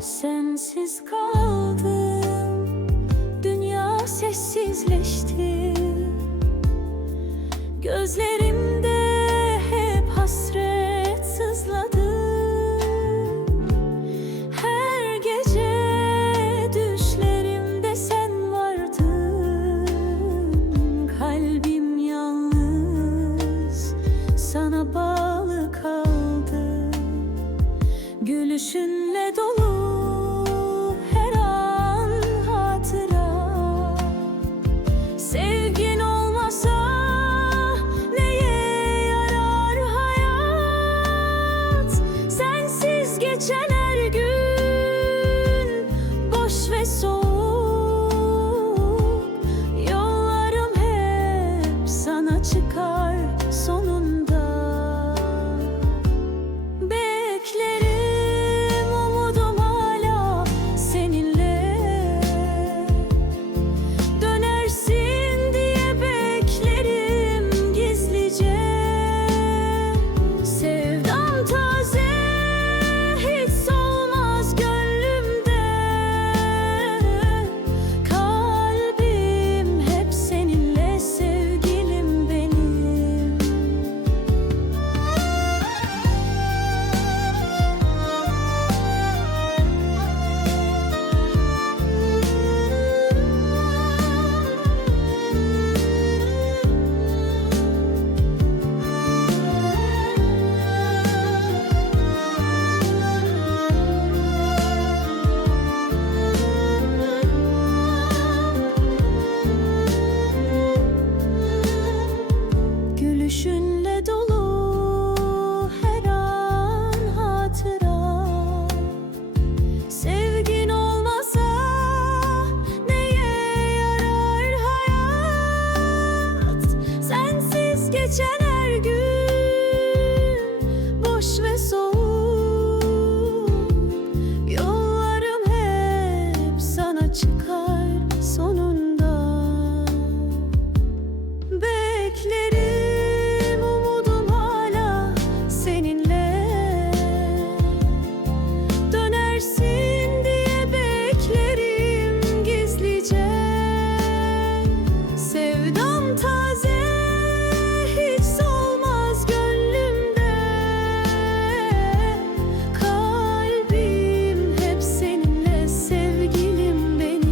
Sensiz kaldım, dünya sessizleşti. Gözlerimde hep hasret sızladı. Her gece düşlerimde sen vardın. Kalbim yalnız sana bağlı kaldı. Gülüşünle dolu geçen her gün boş ve soğuk. Yollarım hep sana çıkar sonunda. Beklerim, umudum hala seninle. Dönersin diye beklerim gizlice. Sevdam taze, gülüşünle dolu her an hatıra. Sevgin olmasa neye yarar hayat? Sensiz geçen her gün boş ve soğuk. Yollarım hep sana çıkar sonunda. Beklerim, umudum hala seninle. Dönersin diye beklerim gizlice. Sevdam taze, hiç solmaz gönlümde. Kalbim hep seninle, sevgilim benim.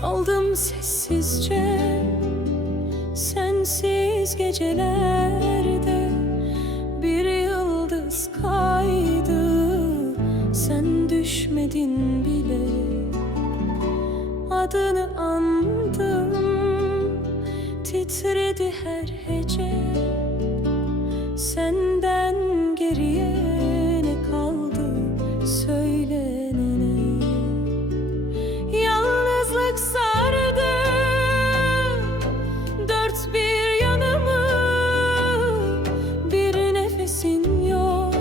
Kaldım sessizce, sensiz gecelerde. Bir yıldız kaydı, sen düşmedin bile. Adını andım, titredi her hece. Senden geriye ne kaldı söylenene? Yalnızlık sardı dört bir yanımı. Bir nefesin yok,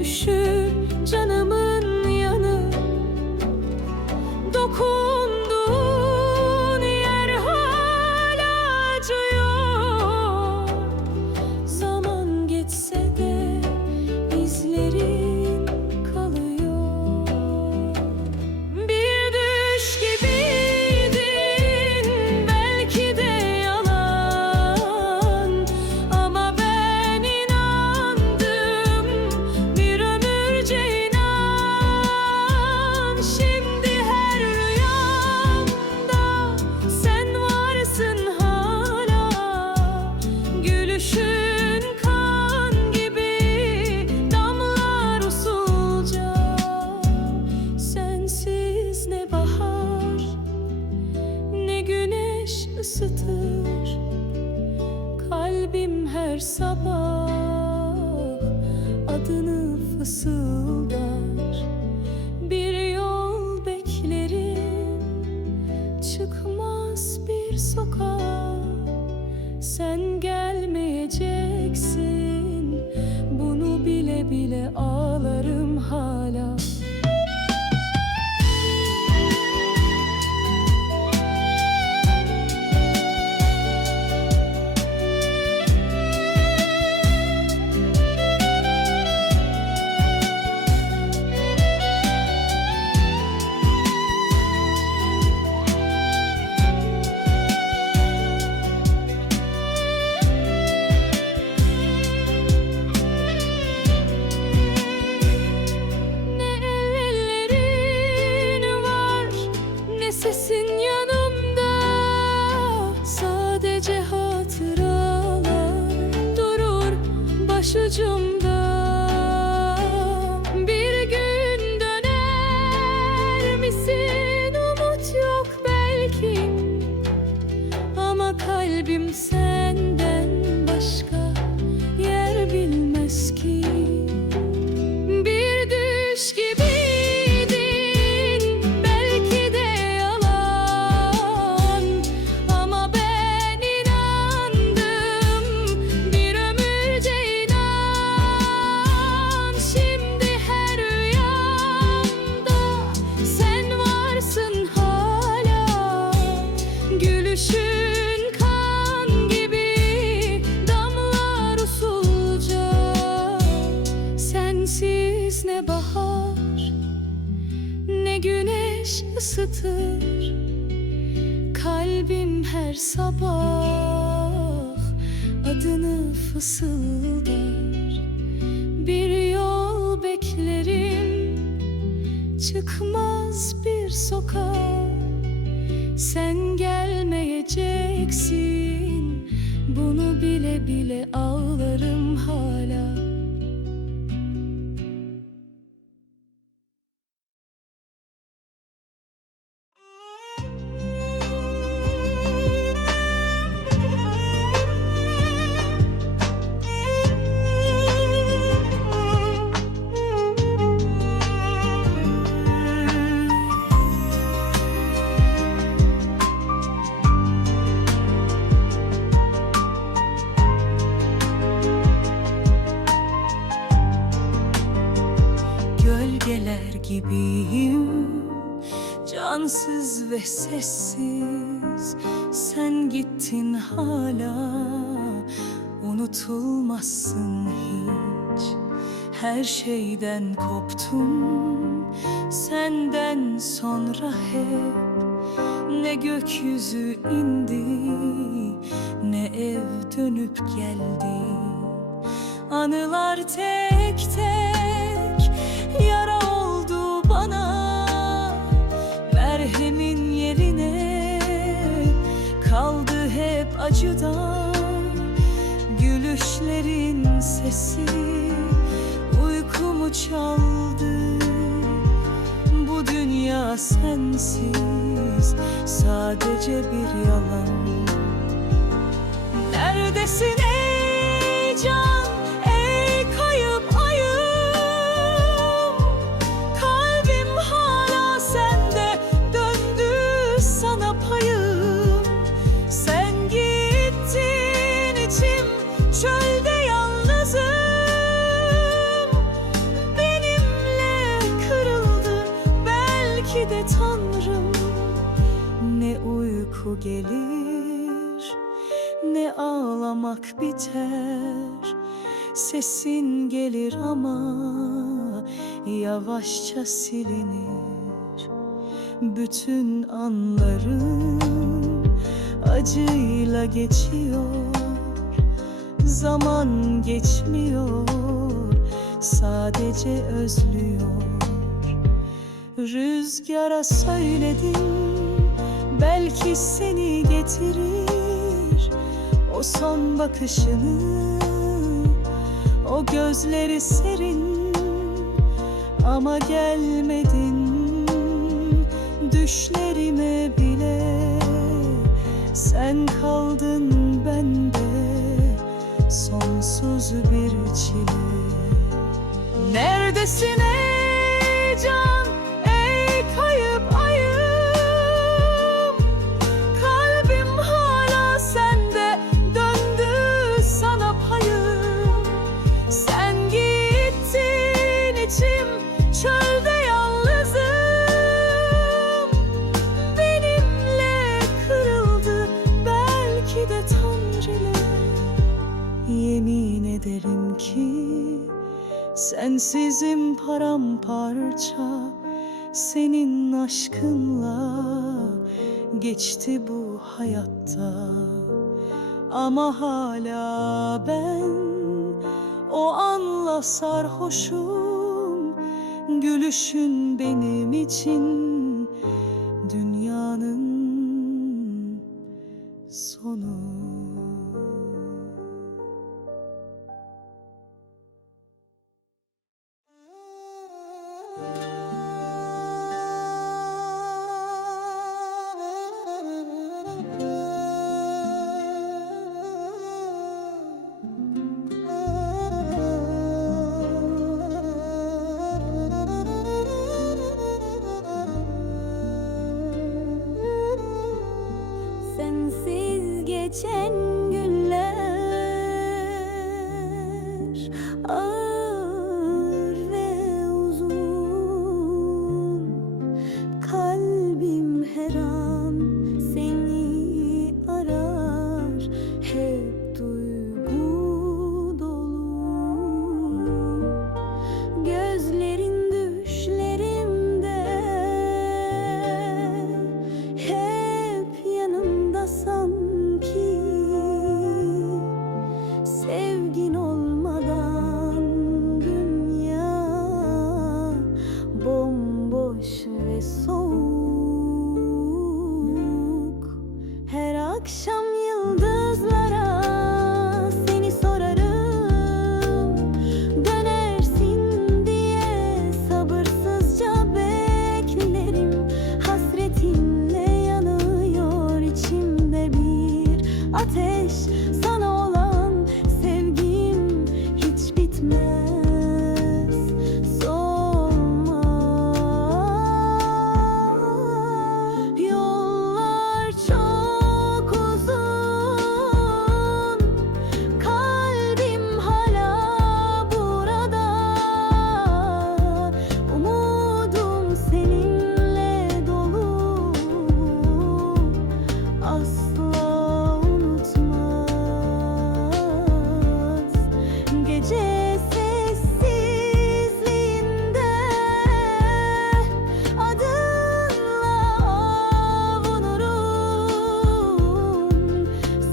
üşür canımın yanı. Dokundu ısıtır. Kalbim her sabah adını fısıldar. Bir yol beklerim, çıkmaz bir sokağa. Sen gelmeyeceksin, bunu bile bile ağlarım hala. Sesin yanımda, sadece hatıralar durur başucumda. Bir gün döner misin, umut yok belki, ama kalbim senden başka yer bilmez ki. Bir düş gibi ne bahar, ne güneş ısıtır. Kalbim her sabah adını fısıldar. Bir yol beklerim, çıkmaz bir sokağa. Sen gelmeyeceksin, bunu bile bile ağlarım hala. Gölgeler gibiyim, cansız ve sessiz. Sen gittin hala, unutulmazsın hiç. Her şeyden koptum, senden sonra hep. Ne gökyüzü indi, ne ev dönüp geldi. Anılar tek tek yara oldu bana. Merhemin yerine kaldı hep acıdan. Gülüşlerin sesi uykumu çaldı. Bu dünya sensiz sadece bir yalan. Neredesin ey can, ey kayıp ayım? Kalbim hala sende, döndü sana payım. Sen gittin, içim çölde yalnızım. Benimle kırıldı belki de Tanrım. Ne uyku gelir, ne ağlamak biter. Sesin gelir ama yavaşça silinir. Bütün anlarım acıyla geçiyor. Zaman geçmiyor, sadece özlüyor. Rüzgara söyledim, belki seni getirir. O son bakışını, o gözleri serin. Ama gelmedin düşlerime bile. Sen kaldın bende, sonsuz bir çile. Neredesin ey can, ey kayıp ayım? Kalbim hala sende, döndü sana payım. Sen gittin, içim çölde yalnızım. Benimle kırıldı belki de Tanrı'yla. Yemin ederim ki sensizim paramparça. Senin aşkınla geçti bu hayatta. Ama hala ben o anla sarhoşum. Gülüşün benim için dünyanın sonu. Sensiz geçen günler ağır ve uzun. Kalbim her an seni arar, hep duygu dolu. Gözlerin düşlerimde, hep yanımda sanki. Sevgin olmadan dünya bomboş ve soğuk. Her akşam yıldızlara seni sorarım, dönersin diye sabırsızca beklerim. Hasretinle yanıyor içimde bir ateş, sana olan sevgim hiç bitmez, solmaz. Yollar çok uzun, kalbim hala burada. Umudum seninle dolu, asla unutmaz. Gece sessizliğinde adınla avunurum.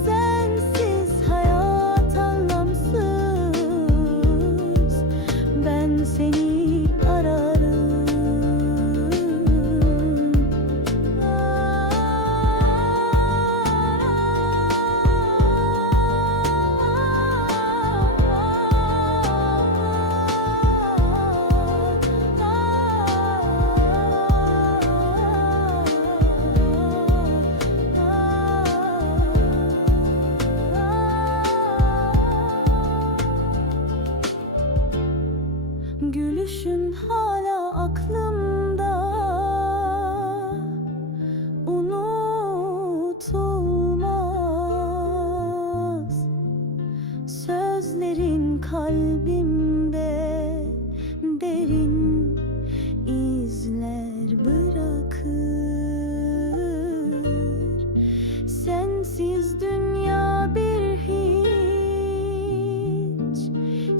Sensiz hayat anlamsız, ben seni ararım. Gülüşün hala aklımda, unutulmaz. Sözlerin kalbimde derin izler bırakır. Sensiz dünya bir hiç,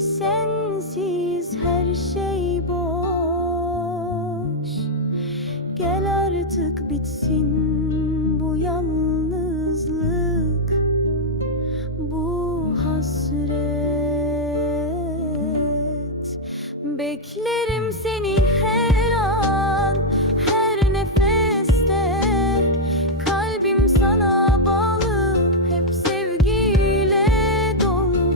sensiz her şey boş. Gel artık bitsin bu yalnızlık, bu hasret. Beklerim seni her an, her nefeste. Kalbim sana bağlı, hep sevgiyle dolu.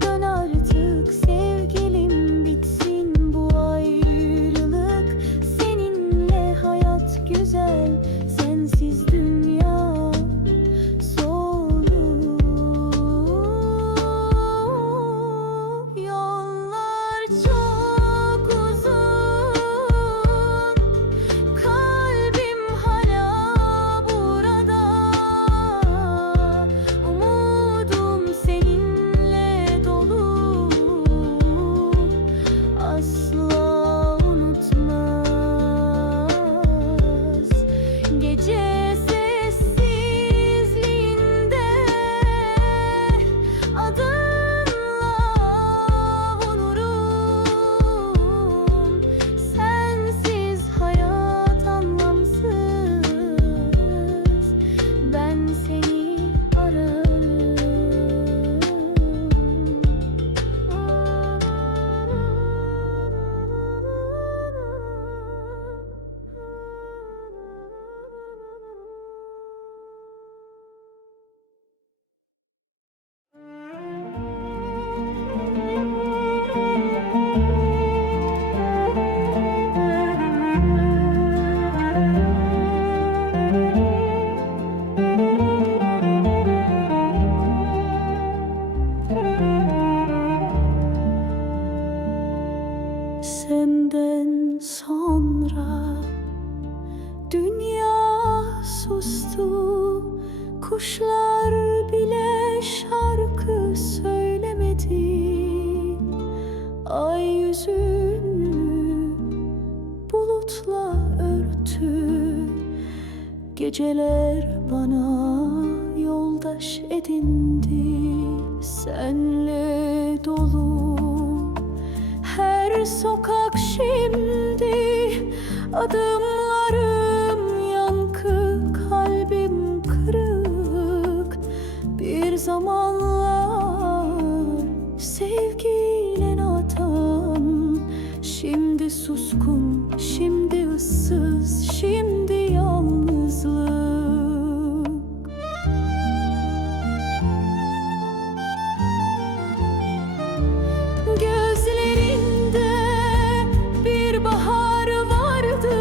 Dön artık sevgilim, bitsin bu ayrılık. Seninle hayat güzel, sensiz dünya gece sessizliğinde adınla onurum. Sensiz hayat anlamsız, ben seni ararım. Senden sonra dünya sustu, kuşlar bile şarkı söylemedi. Ay yüzünü bulutla örtü, geceler bana yoldaş edindi. Senle dolu her sokak şimdi, adımlarım yankı, kalbim kırık. Bir zamanlar sevgiyle atan, şimdi suskun, şimdi ıssız, şimdi yalnızlık. Gözlerinde bir bahar vardı,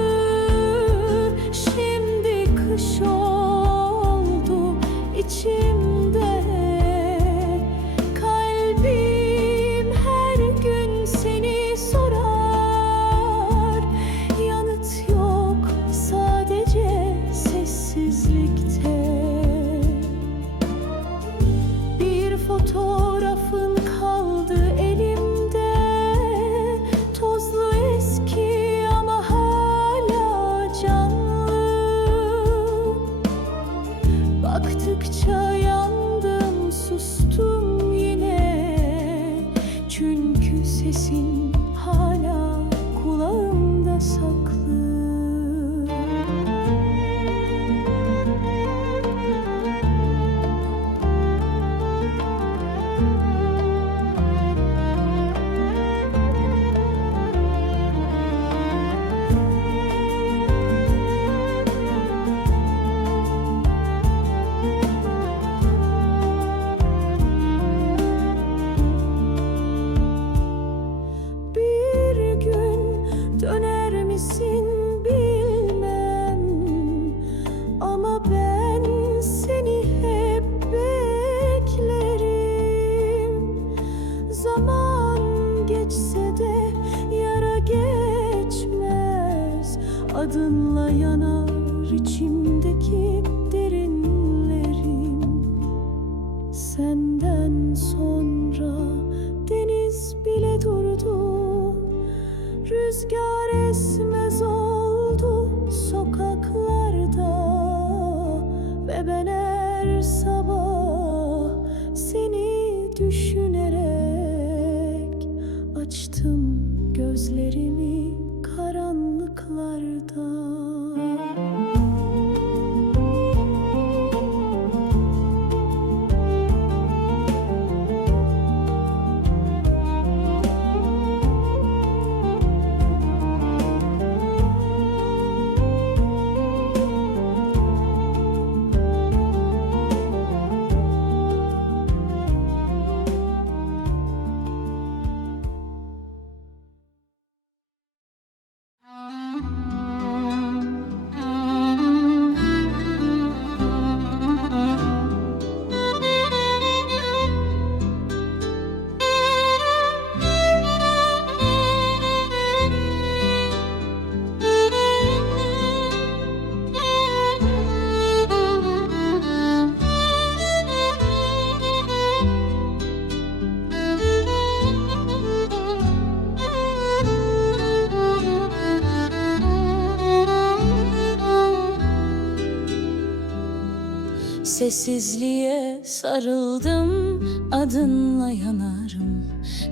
Sessizliğe sarıldım, adınla yanarım.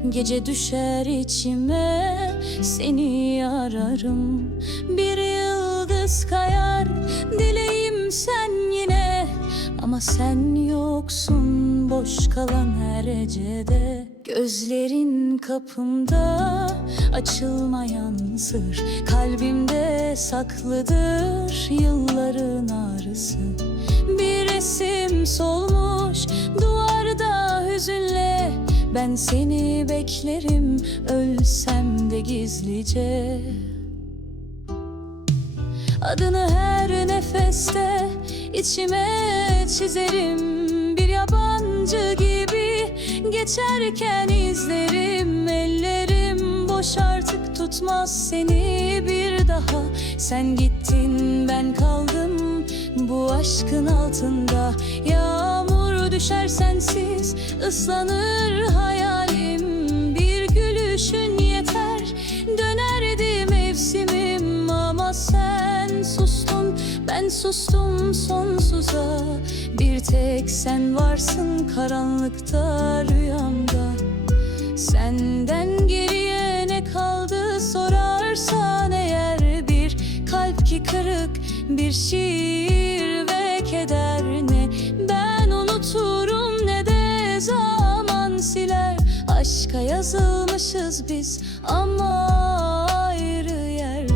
Gece düşer içime, seni ararım. Bir yıldız kayar, dileğim sen yine. Ama sen yoksun, boş kalan her gecede. Gözlerin kapımda, açılmayan sır. Kalbimde saklıdır yılların ağrısı. Bir resim solmuş duvarda hüzünle. Ben seni beklerim, ölsem de gizlice. Adını her nefeste içime çizerim. Bir yabancı gibi geçerken izlerim. Ellerim boş artık, tutmaz seni bir daha. Sen gittin, ben kaldım bu aşkın altında. Yağmur düşer sensiz, ıslanır hayalim. Bir gülüşün yeter, dönerdi mevsimim. Ama sen sustun, ben sustum sonsuza. Bir tek sen varsın karanlıkta rüyamda. Senden geriye ne kaldı sorarsan eğer. Bir kalp ki kırık, bir şiir ve keder. Ne ben unuturum ne de zaman siler. Aşka yazılmışız biz ama ayrı yerler.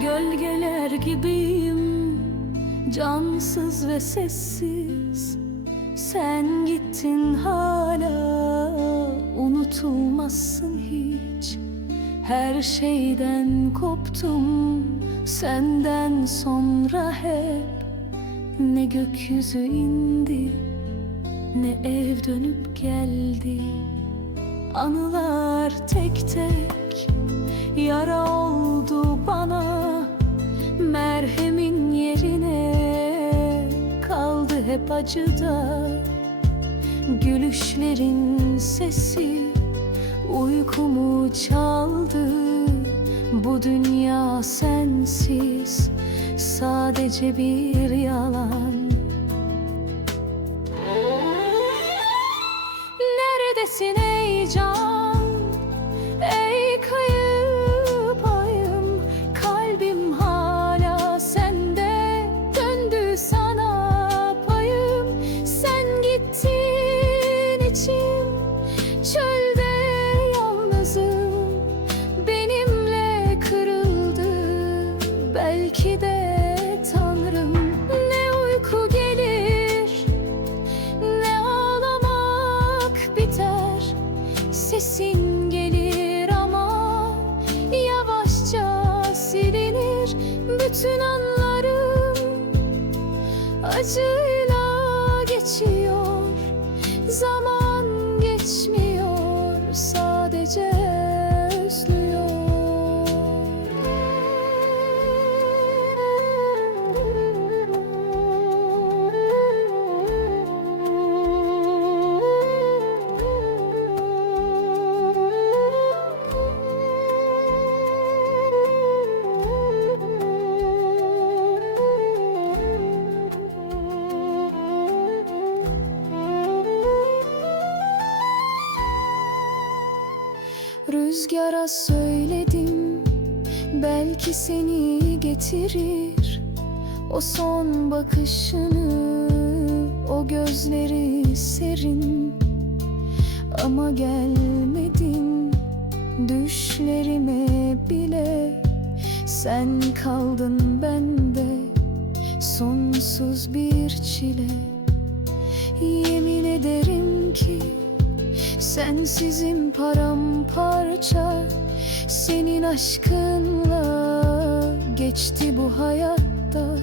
Gölgeler gibiyim, cansız ve sessiz. Sen gittin hala, unutulmazsın hiç. Her şeyden koptum, senden sonra hep. Ne gökyüzü indi, ne ev dönüp geldi. Anılar tek tek yara oldu bana. Merhemin yerine kaldı hep acıda. Gülüşlerin sesi uykumu çaldı. Bu dünya sensiz sadece bir yalan. Neredesin ey can, ey kayıp ayım? Kalbim hala sende, döndü sana payım. Sen gittin, içim çölde yalnızım. Benimle kırıldı belki de Tanrım. Ne uyku gelir, ne ağlamak biter. Sesin gelir ama yavaşça silinir. Bütün anlarım acıyla geçiyor. Zaman geçmiyor, sadece özlüyor. Rüzgara söyledim, belki seni getirir. O son bakışını, o gözleri serin. Ama gelmedin düşlerime bile. Sen kaldın bende, sonsuz bir çile. Yemin ederim ki sensizim paramparça. Senin aşkınla geçti bu hayatta.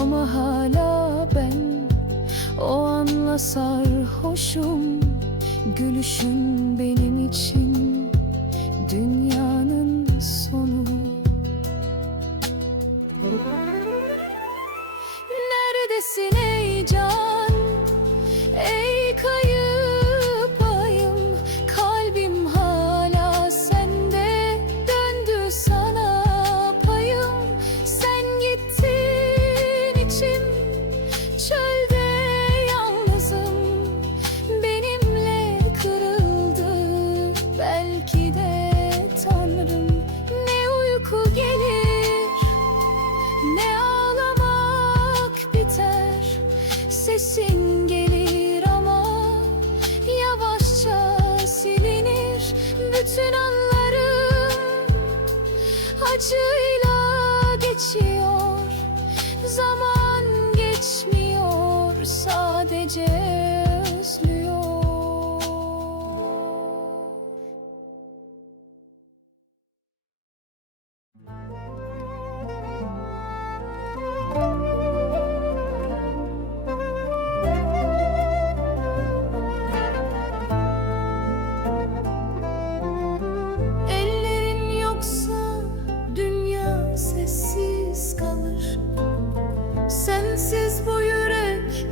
Ama hala ben o anla sarhoşum. Gülüşün benim için dünyanın sonu. Neredesin ey can, ey kayıp ayım? Kalbim hala sende, döndü sana payım. Sen gittin, içim çölde yalnızım. Benimle kırıldı belki de Tanrım. Ne uyku gelir, ne ağlamak biter. Sesin gelir ama yavaşça silinir. Bütün anlarım acıyla geçiyor. Zaman geçmiyor, sadece özlüyor. Ellerin yoksa dünya sessiz kalır. Sensiz bu yürek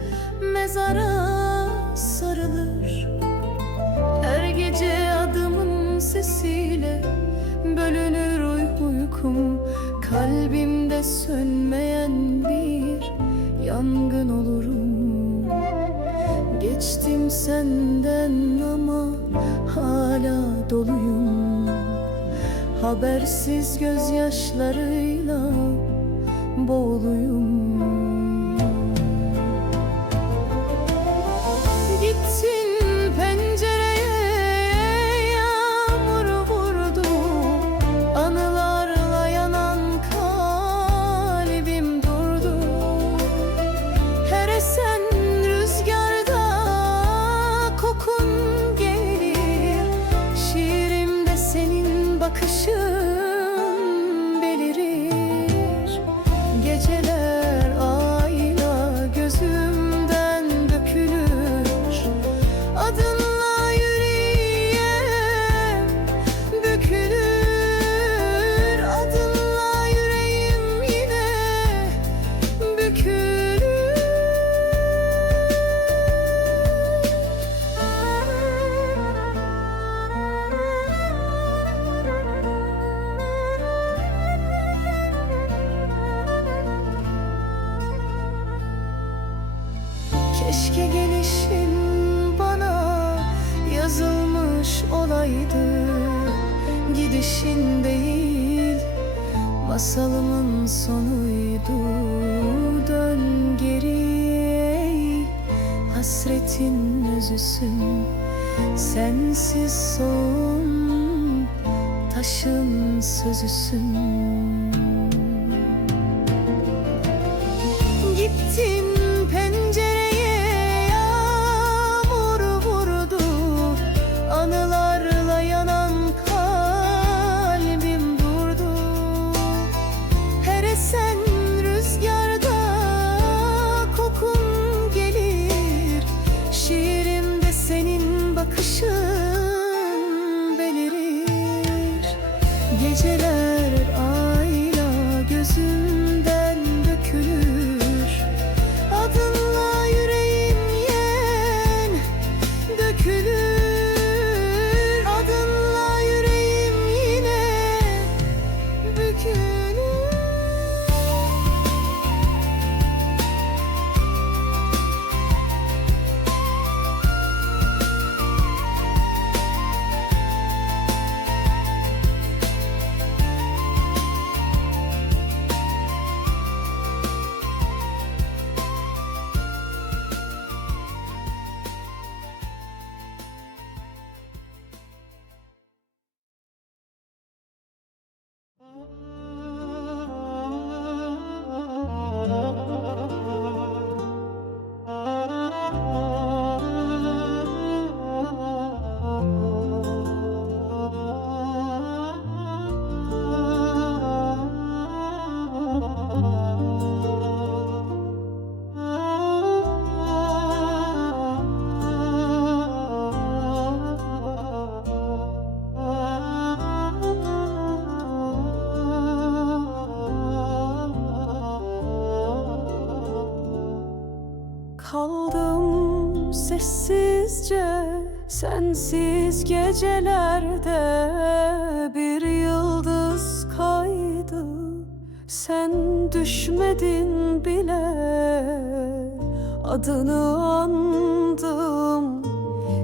mezara sarılır. Her gece adımın sesiyle bölünür uykum. Kalbimde sönmeyen bir yangın olurum. Geçtim senden ama hala doluyum. Habersiz gözyaşlarıyla boğuluyum. Gittin pencereye, yağmur vurdu. Anılarla yanan kalbim durdu. Her esen rüzgarda kokun gelir. Şiirimde senin bakışın belirir. Geceler ayla gözümden dökülür. Adınla yüreğim bükülür. Adınla yüreğim yine bükülür. Keşke gelişin bana yazılmış olaydı. Gidişin değil, masalımın sonuydu. Dön geriye, hasretin özüsün. Sensiz son taşın sözüsün. Gittin pencereye, yağmur vurdu. Anılarla yanan kalbim durdu. Her esen rüzgarda kokun gelir. Şiirimde senin bakışın belirir. Geceler ayla gözümden dökülür. Adınla yüreğim yen dökülür. Adınla yüreğim yine bükülür. Sensiz gecelerde bir yıldız kaydı. Sen düşmedin bile, adını andım.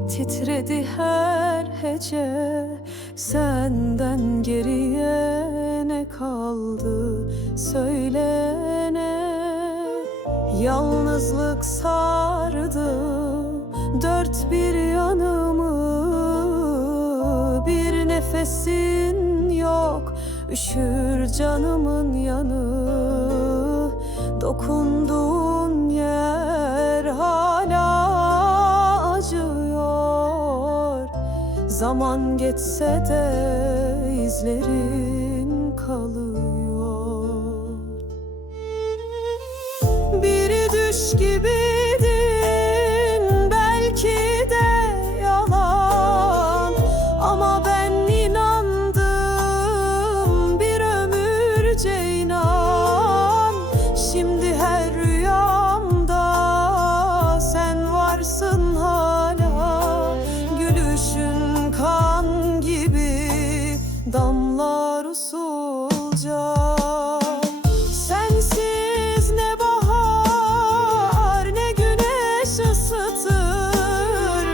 Titredi her hece, senden geriye ne kaldı söylene. Yalnızlık sardı dört bir yanımı. Bir nefesin yok, üşür canımın yanı. Dokunduğun yer hala acıyor. Zaman geçse de izlerin kalıyor. Bir düş gibiydin, belki de yalan, ama ben inandım bir ömürce inan. Şimdi her rüyamda sen varsın hala. Gülüşün kan gibi damlar usulca. Sensiz ne bahar ne güneş ısıtır.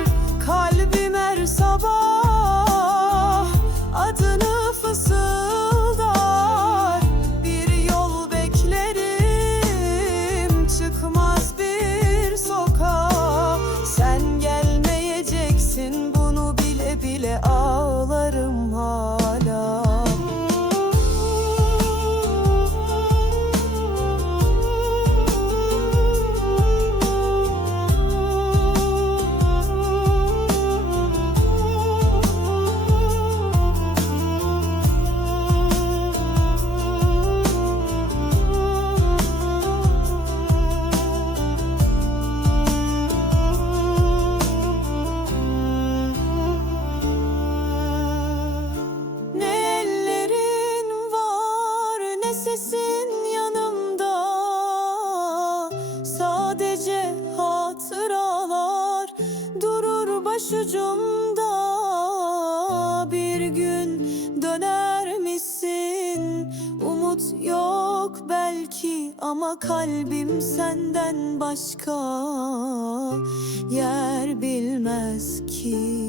Kalbim her sabah adını fısıldar. Bir yol beklerim, çıkmaz bir sokağa. Sen gelmeyeceksin, bunu bile bile ağlarım hala. Sesin yanımda, sadece hatıralar durur başucumda. Bir gün döner misin? Umut yok belki, ama kalbim senden başka yer bilmez ki.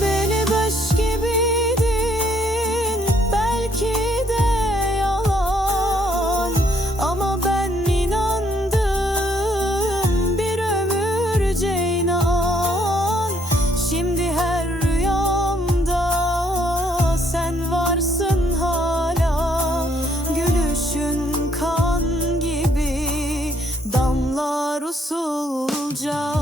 Beni boş gibiydin, belki de yalan, ama ben inandım bir ömürce inan. Şimdi her rüyamda sen varsın hala. Gülüşün kan gibi damlar usulca.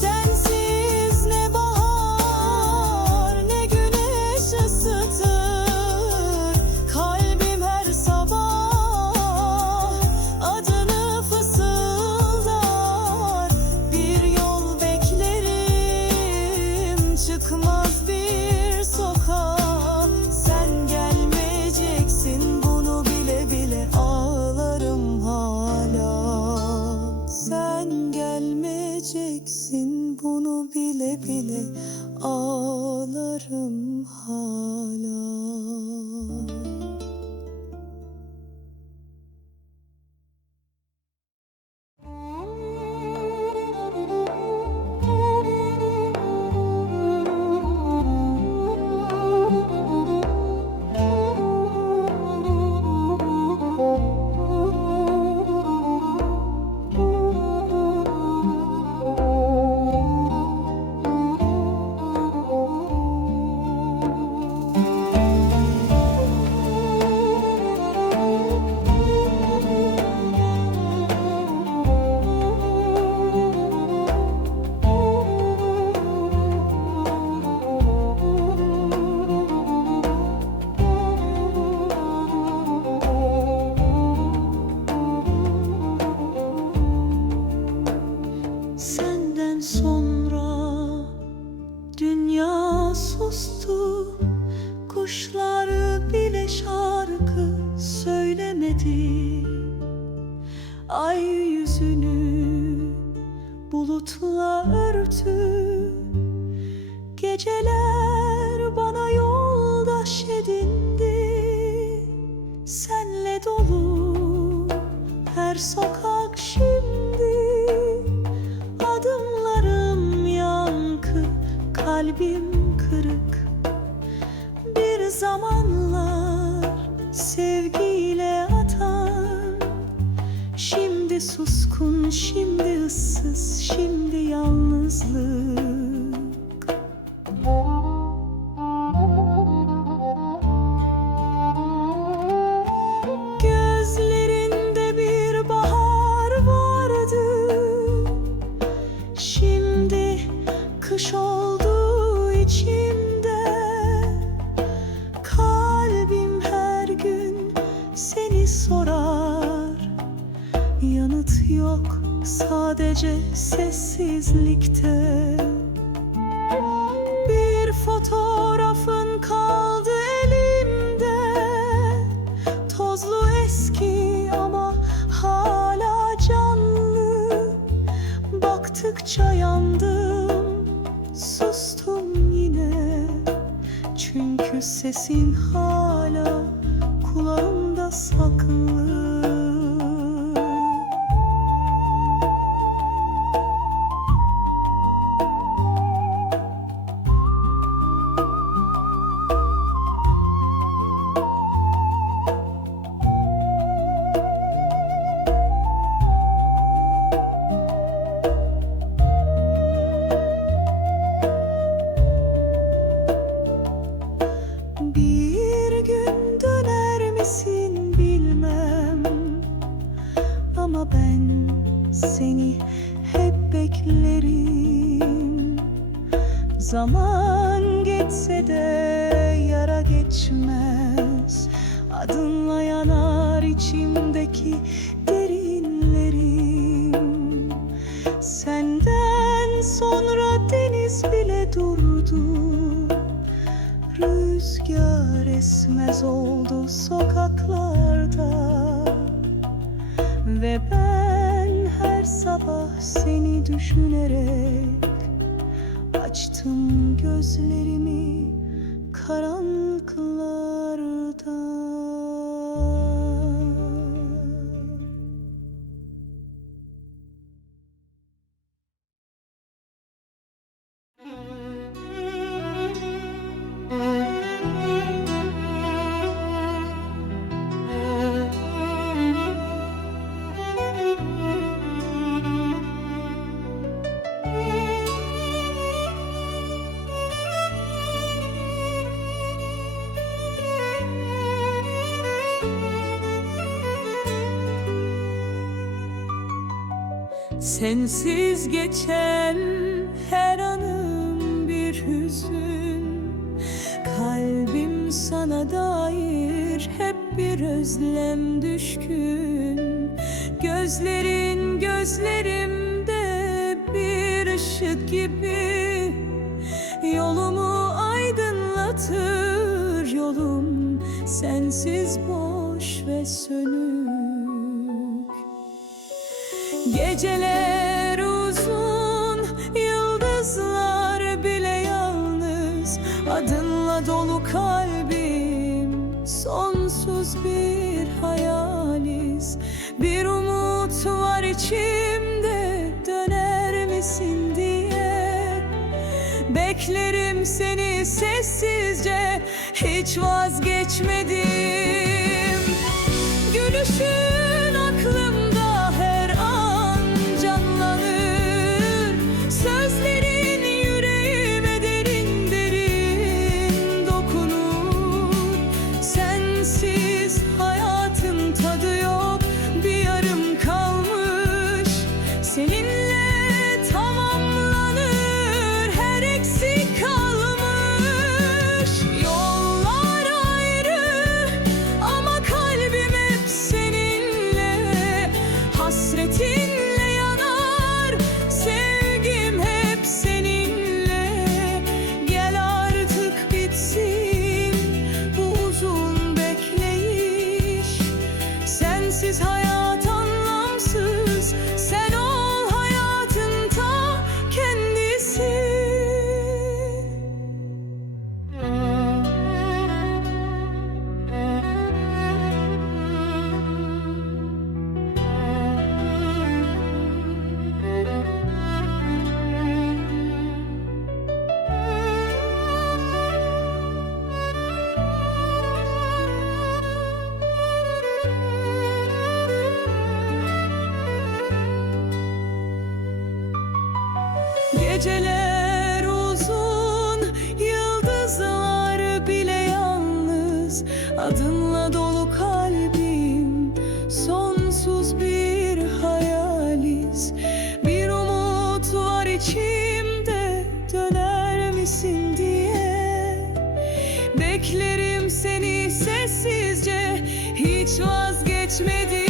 Sensiz ne bahar ne güneş ısıtır. Kalbim her sabah adını fısıldar. Bir yol beklerim, çıkmaz bir sokağa. Sen gelmeyeceksin, bunu bile bile ağlarım hala. Sen gelmeyeceksin, bunu bile bile ağlarım hala. Senden sonra dünya sustu, kuşlar bile şarkı söylemedi. Ay yüzünü bu bulutla örtü. Geceler bana yoldaş edindi. Senle dolu her sokak şimdi. Adımlarım yankı, kalbim kırık. Bir zamanlar sevgiyle atan, şimdi suskun, şimdi ıssız, şimdi yalnızlık. Gözlerinde bir bahar vardı, şimdi kış oldu içimde. Kalbim her gün seni sorar, yanıt yok sadece sessizlikte. Bir fotoğrafın kaldı elimde, tozlu eski ama hala canlı. Baktıkça yandım, sustum yine. Çünkü sesin hala kulağımda saklı. Bir gün döner misin bilmem, ama ben seni hep beklerim. Zaman geçse de yara geçmez, adınla yanar içimdeki derinlerim. Senden sonra deniz bile durdu, rüzgar esmez oldu sokaklarda. Ve ben her sabah seni düşünerek açtım gözlerimi karanlıklarda. Sensiz geçen her anım bir hüzün. Kalbim sana dair hep bir özlem düşkün. Gözlerin gözlerimde bir ışık gibi, yolumu aydınlatır. Yolum sensiz boş ve sönük. Geceler uzun, yıldızlar bile yalnız. Adınla dolu kalbim, sonsuz bir hayaliz. Bir umut var içimde, döner misin diye. Beklerim seni sessizce, hiç vazgeçmedim. Gülüşün aklımda her an canlanır. Sözlerin yüreğime derin derin dokunur. Sensiz hayatın tadı yok, bir yarım kalmış. Seninle tamamlanır, her eksik kalmış. Yollar ayrı ama kalbim hep seninle. Geceler uzun, yıldızlar bile yalnız. Adınla dolu kalbim, sonsuz bir hayaliz. Bir umut var içimde, döner misin diye. Beklerim seni sessizce, hiç vazgeçmedim.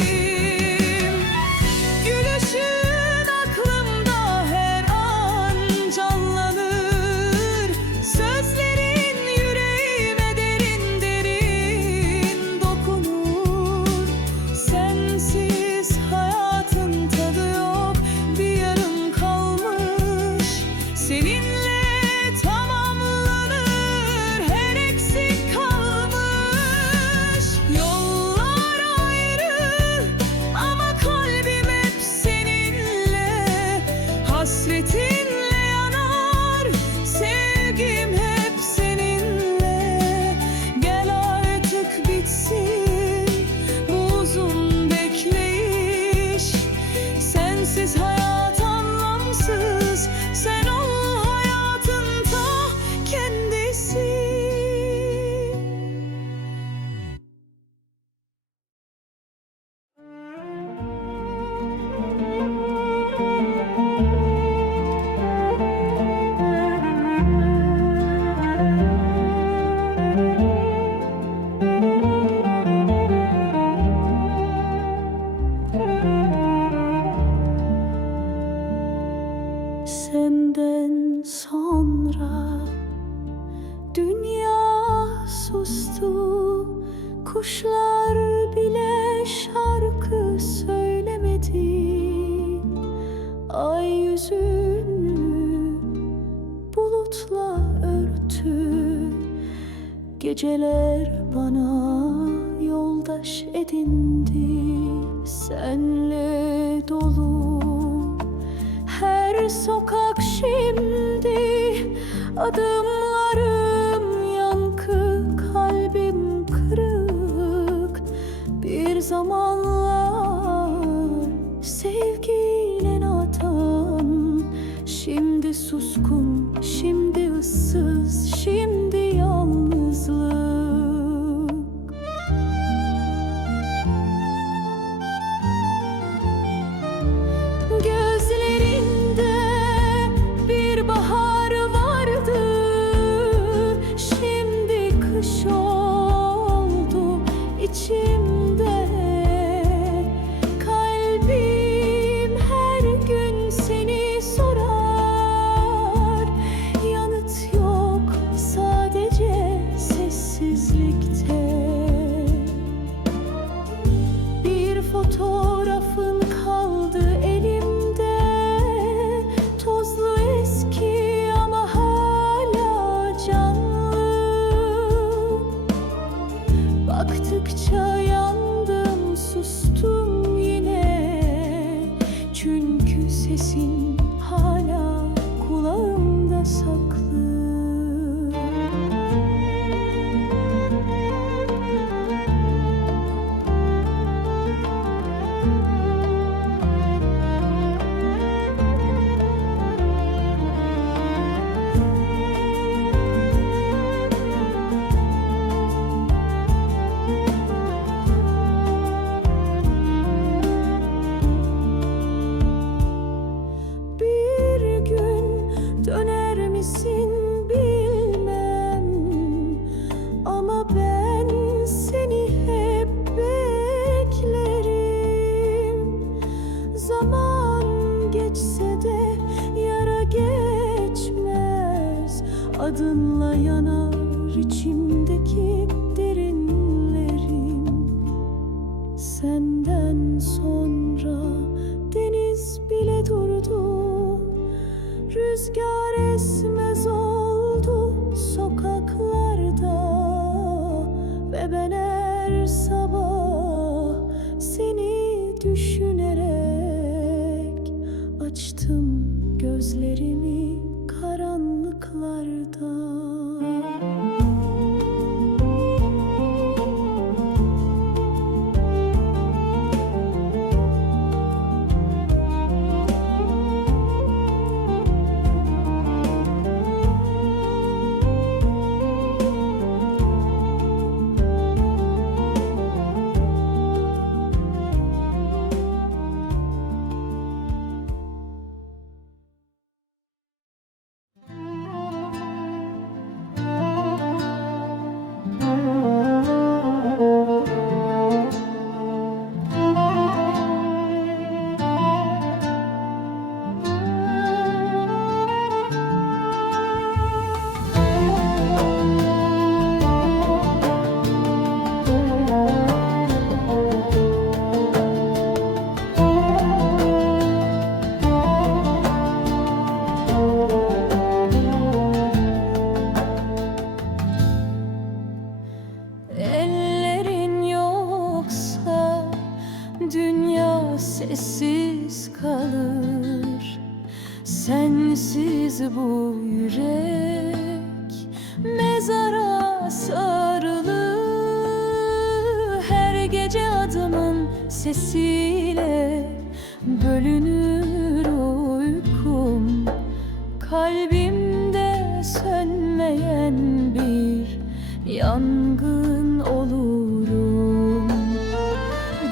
Gülüşün aklımda her an canlanır. Sözlerin yüreğime derin derin dokunur. Sensiz hayatın tadı yok, bir yarım kalmış. Seninle tamamlanır, her eksik kalmış. Yollar ayrı ama kalbim hep seninle. Hasretinle yanar, sevgim hep seninle. Gel artık bitsin bu uzun bekleyiş. Sensiz hayat anlamsız, sen ol hayatın ta kendisi. Senden sonra dünya sustu. Kuşlar bile şarkı söylemedi. Ay yüzünü bulutla örtü. Geceler bana yoldaş edindi. Senle dolu her sokak şimdi. Adımlarım yankı, kalbim kırık. Bir zamanlar sevgiyle atan, şimdi suskun, şimdi ıssız, şimdi yalnızlık. Gözlerinde bir bahar vardı, şimdi kış oldu içimde. Kalbim her gün seni sorar, yanıt yok sadece sessizlikte. Bir fotoğrafın kaldı elimde, tozlu eski ama hala canlı. Baktıkça yandım, sustum yine. Çünkü sesin hala kulağımda saklı. Bir gün döner misin bilmem, ama ben seni hep beklerim. Zaman geçse de yara geçmez, adınla yanar içimdeki derinlerim. Senden sonra deniz bile durdu. Rüzgar esmez oldu sokaklarda. Ve ben her sabah seni düşünerek açtım gözlerimi karanlıklarda. Sensiz bu yürek mezara sarılı. Her gece adımın sesiyle bölünür uykum. Kalbimde sönmeyen bir yangın olurum.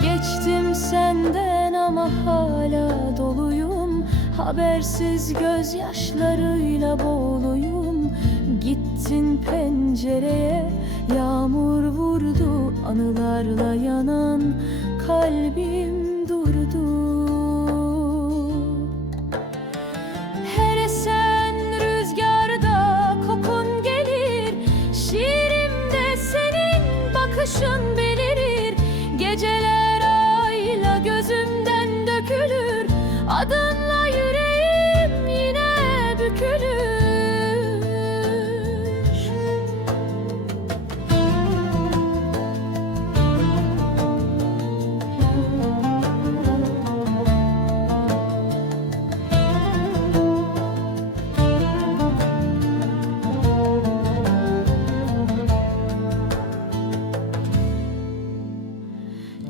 Geçtim senden ama hala doluyum. Habersiz gözyaşlarıyla boğuluyum. Gittin pencereye, yağmur vurdu. Anılarla yanan kalbim durdu. Her esen rüzgarda kokun gelir. Şiirimde senin bakışın belirir. Geceler ayla gözümden dökülür. Adınla yüreğim yine bükülür.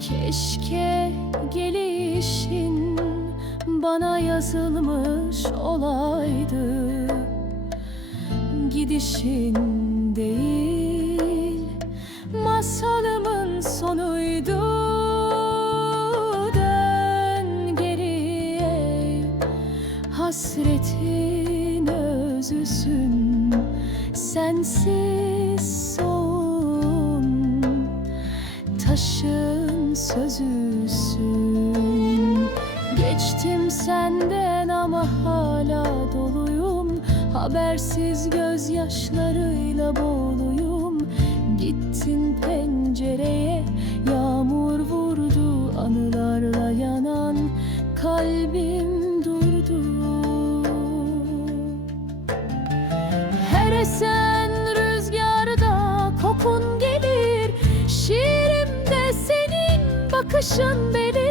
Keşke gelişin bana yazılmış olaydı. Gidişin değil, masalımın sonuydu. Dön geriye, hasretin özüsün. Sensiz son taşın sözüsün. Geçtim senden ama hala doluyum. Habersiz gözyaşlarıyla boğuluyum. Gittin pencereye, yağmur vurdu. Anılarla yanan kalbim durdu. Her esen rüzgarda kokun gelir. Şiirimde senin bakışın belirir.